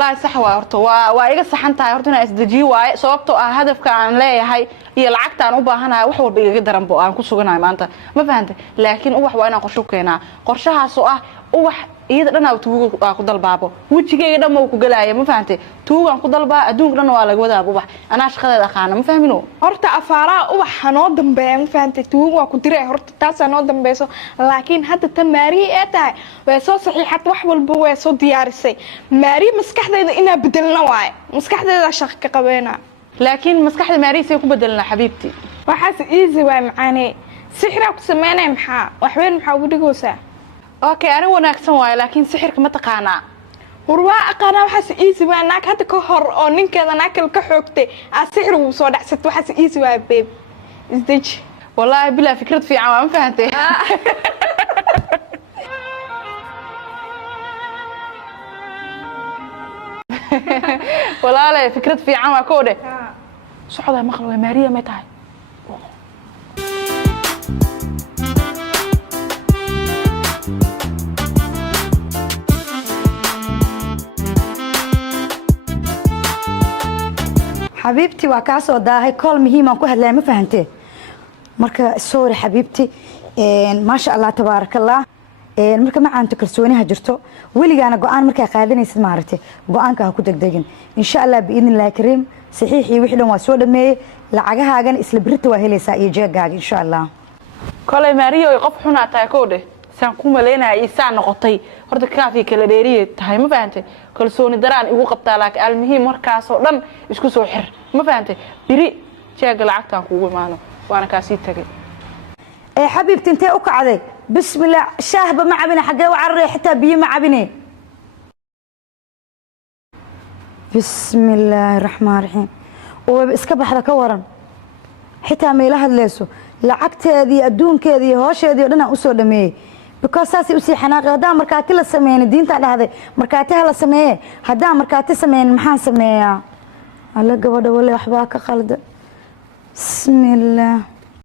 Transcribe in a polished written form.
لا صح وارتو وإيجا صحنتها هرتنا إسدجي وصوبتو هدف كان لا هي العقد عن أباهنا وحول بيقدر نبغى نكون سجنا ما أنت ما فهمت لكن أوح وأنا قشوكينا قرشها سؤال أوح يدرنا وتوه كودال بابو وجهي يدا ما وكجلاية ما فهمت توه عن كودال با أدون كنا ولا جودا أبوح أنا أشخذ دخانة ما فهمينه horta afaaraha ubax hanoo dambeeya ma fahantay tuugo waa ku diray horta taas hanoo dambeeyso laakiin hadda tan maari ee tahay way soo saxiixad wax walba way soo diyaarisay maari maskaxdeeda inaa bedelna waay maskaxdeeda shaqo ka qabeena لكن مسكحة ماري سيكون بدلنا حبيبتي waxaas easy waay macaani sixra ku sameynay maxaa waxweyn maxaa ugu dhigaysaa أوكي أنا wanaagsan waayo laakiin sixirka ma taqaanaa warwaa aqaana waxaas easy waay naag hadda ka hor oo ninkeeda naag kale ka xoogtay sixir uu soo dhacsatay waxaas easy waay babe isdeji والله بلا فكرة في عام فهمتي والله لا فكرة في عام كوده صعدة مخلوة ماريا ما تاعي حبيبتي وكاسو داهي كل مهمة كو هدلاي ما فهمتي marka sorry حبيبتي ما شاء الله تبارك الله marka ma aanta kalsooniha jirto waligaana go'aan marka qaadanaysid maartay go'aanka ha ku degdegin insha Allah bi idin kareem saxiixi wixii dhan waa soo dhameeyay lacagahaagan isla birta waa helaysaa iyo jeegaaga insha Allah kale Mario qof xuna tahay koode saan ku maleynaa isaan noqotay horta kaafi kala dheeriyay tahay ma fahantay kalsooni daraan igu qabtaa laakiin almuhiim markaas oo dhan isku soo xir ma fahantay biri jeega lacagtan kugu imaano وانا كاسي تغي اي حبيبتي انت وكعدي بسم الله شاهبه ما عبني حقي وعري حتى بي ما عبني بسم الله الرحمن الرحيم واسك بخدا كورن حتى ميلها ليسو لعقتيدي ادونكيدي هوشيدي ودنا usoo dhameeyay because saasi u sii xanaaqay hadaa markaati la sameeyay diinta dhahday markaati la sameeyay hadaa markaati sameeyay maxaan sameeyaa alla gabadha wali waxba ka qaldan بسم الله